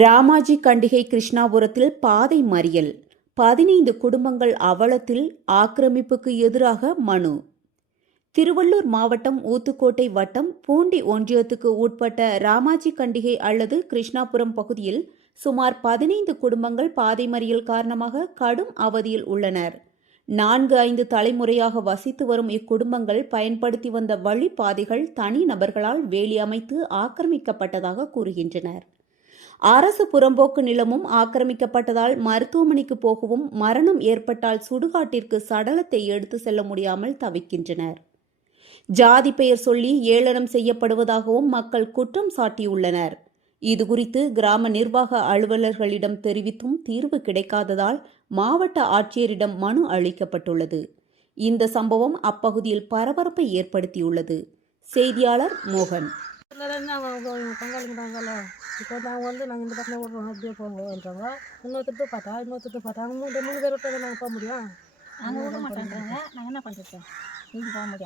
ராமாஜி கண்டிகை கிருஷ்ணாபுரத்தில் பாதை மறியல் 15 குடும்பங்கள் அவலத்தில் ஆக்கிரமிப்புக்கு எதிராக மனு. திருவள்ளூர் மாவட்டம் ஊத்துக்கோட்டை வட்டம் பூண்டி ஒன்றியத்துக்கு உட்பட்ட ராமாஜி கண்டிகை அல்லது கிருஷ்ணாபுரம் பகுதியில் சுமார் 15 குடும்பங்கள் பாதை மறியல் காரணமாக கடும் அவதியில் உள்ளனர். 4-5 தலைமுறையாக வசித்து வரும் இக்குடும்பங்கள் பயன்படுத்தி வந்த வழிப்பாதைகள் தனி நபர்களால் வேலி அமைத்து ஆக்கிரமிக்கப்பட்டதாக கூறுகின்றனர். அரசு புறம்போக்கு நிலமும் ஆக்கிரமிக்கப்பட்டதால் மருத்துவமனைக்கு போகவும் மரணம் ஏற்பட்டால் சுடுகாட்டிற்கு சடலத்தை எடுத்து செல்ல முடியாமல் தவிக்கின்றனர். ஜாதி பெயர் சொல்லி ஏளனம் செய்யப்படுவதாகவும் மக்கள் குற்றம் சாட்டியுள்ளனர். இதுகுறித்து கிராம நிர்வாக அலுவலர்களிடம் தெரிவித்தும் தீர்வு கிடைக்காததால் மாவட்ட ஆட்சியரிடம் மனு அளிக்கப்பட்டுள்ளது. இந்த சம்பவம் அப்பகுதியில் பரபரப்பை ஏற்படுத்தியுள்ளது. செய்தியாளர் மோகன். இப்போ நாங்கள் இந்த பக்கம் விடுறோம் அப்படியே போங்கன்றாங்க. இன்னொருத்தர் பார்த்தாங்க 3 பேர் விட்டு நாங்கள் போக முடியும். நாங்கள் விட மாட்டேன்றாங்க. நாங்கள் என்ன பண்ணுறது? நீங்கள் போக முடியும்.